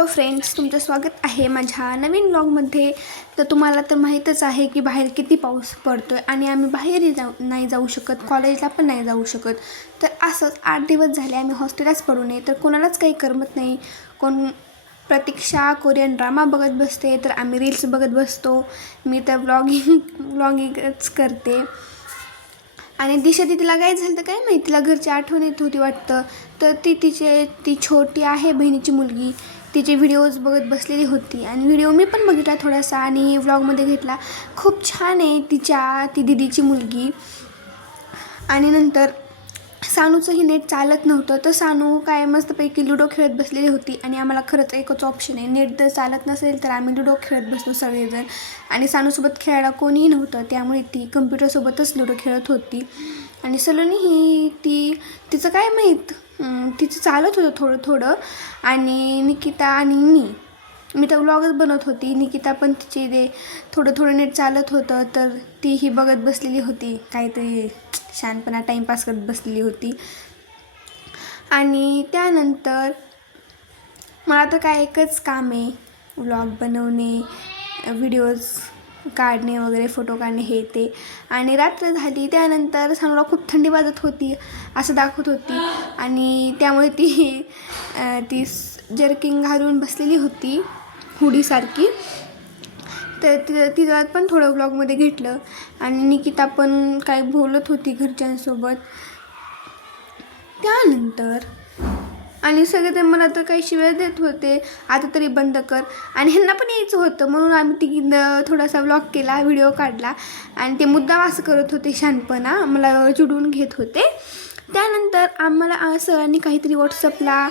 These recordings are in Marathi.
हॅलो फ्रेंड्स, तुमचं स्वागत आहे माझ्या नवीन व्लॉगमध्ये. तर तुम्हाला तर माहीतच आहे की बाहेर किती पाऊस पडतो आहे आणि आम्ही बाहेरही नाही जाऊ शकत, कॉलेजला पण नाही जाऊ शकत. तर असंच 8 दिवस झाले आम्ही हॉस्टेलच पडू नये, तर कोणालाच काही करमत नाही. कोण प्रतीक्षा कोरियन ड्रामा बघत बसते, तर आम्ही रील्स बघत बसतो. मी तर व्लॉगिंगच करते. आणि दिशा तिला काय झालं तर काय माहिती, तिला घरची आठवण येत होती वाटतं. तर ती छोटी आहे बहिणीची मुलगी, तिचे व्हिडिओज बघत बसलेली होती. आणि व्हिडिओ मी पण बघितला थोडासा आणि व्लॉगमध्ये घेतला. खूप छान आहे ती दिदीची मुलगी. आणि नंतर सानूचंही नेट चालत नव्हतं, तर सानू काय मस्तपैकी लुडो खेळत बसलेली होती. आणि आम्हाला खरंच एकच ऑप्शन आहे, नेट जर चालत नसेल तर आम्ही लुडो खेळत बसतो सगळेजण. आणि सानूसोबत खेळायला कोणीही नव्हतं, त्यामुळे ती कम्प्युटरसोबतच लुडो खेळत होती. आणि सलोनी तिचं काय माहीत, तिचं चालत होतं थोडं थोडं. आणि निकिता आणि मी तर व्लॉगच बनवत होती. निकिता पण तिचे थोडं थोडं नेट चालत होतं, तर तीही बघत बसलेली होती, काहीतरी शानपणा टाईमपास करत बसलेली होती. आणि त्यानंतर मला तर काय एकच काम आहे, व्लॉग बनवणे, व्हिडिओज काढणे वगैरे, फोटो काढणे, हे ते. आणि रात्र झाली, त्यानंतर सानूला खूप थंडी वाजत होती असं दाखवत होती. आणि त्यामुळे ती जर्किंग घालून बसलेली होती हुडीसारखी. तर तिला पण थोडं व्लॉगमध्ये घेतलं. आणि निकिता पण काय बोलत होती घरच्यांसोबत. त्यानंतर आणि सगळे मला तर काही शिव्या देत होते, आता तरी बंद कर. आणि ह्यांना पण यायचं होतं, म्हणून आम्ही थोडासा व्लॉग केला, व्हिडिओ काढला. आणि ते मुद्दाम असं करत होते, शानपणा मला चिडवून घेत होते. त्यानंतर आम्हाला सरांनी काहीतरी व्हॉट्सअपला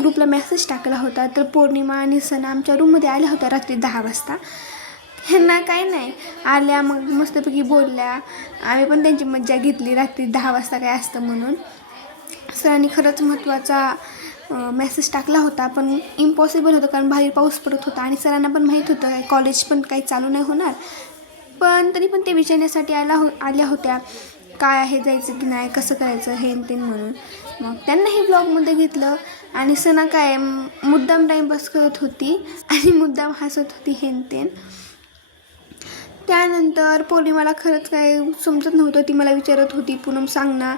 ग्रुपला मेसेज टाकला होता. तर पौर्णिमा आणि सना आमच्या रूममध्ये आल्या होत्या रात्री 10 वाजता. ह्यांना काय नाही, आल्या मग मस्तपैकी बोलल्या. आम्ही पण त्यांची मज्जा घेतली, रात्री 10 वाजता काय असतं म्हणून. सरांनी खरंच महत्त्वाचा मेसेज टाकला होता, पण इम्पॉसिबल होतं कारण बाहेर पाऊस पडत होता. आणि सरांना पण माहीत होतं काय कॉलेज पण काही चालू नाही होणार. पण तरी पण ते विचारण्यासाठी आल्या होत्या, काय आहे, जायचं की नाही, कसं करायचं, हे ते म्हणून. मग त्यांनाही ब्लॉगमध्ये घेतलं. आणि सना काय मुद्दाम टाईमपास करत होती आणि मुद्दाम हसत होती, हेन तेन. त्यानंतर पौर्णिमाला खरंच काय समजत नव्हतं, ती मला विचारत होती, पूनम सांग ना,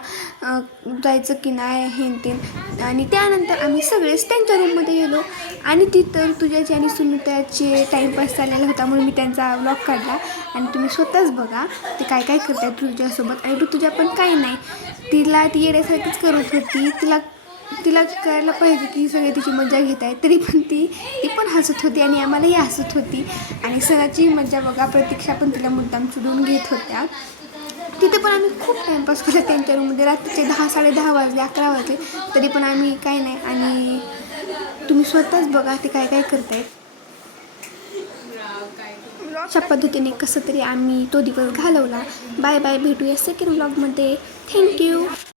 जायचं की नाही, हेन तेन. आणि त्यानंतर आम्ही सगळेच त्यांच्या रूममध्ये गेलो. आणि तिथं तुझ्याची आणि सुनीताचे टाईमपास चाललेला होता, म्हणून मी त्यांचा व्लॉग काढला. आणि तुम्ही स्वतःच बघा ते काय काय करतात तुझ्यासोबत. आणि तुझ्या पण काही नाही, ती येण्यासारखीच करत होती. तिला करायला पाहिजे की सगळे तिची मजा घेत आहेत, तरी पण ती पण हसत होती आणि आम्हालाही हसत होती. आणि सणाची मजा बघा, प्रतीक्षा पण तिला मुद्दाम चिडून घेत होत्या. तिथे पण आम्ही खूप टाईमपास केला त्यांच्या रूममध्ये. रात्रीचे 10, 10:30 वाजले, 11 वाजले, तरी पण आम्ही काय नाही. आणि तुम्ही स्वतःच बघा ते काय काय करत आहेत. अशा पद्धतीने कसं तरी आम्ही तो दिवस घालवला. बाय बाय, भेटूया सेकंड व्लॉगमध्ये. थँक्यू.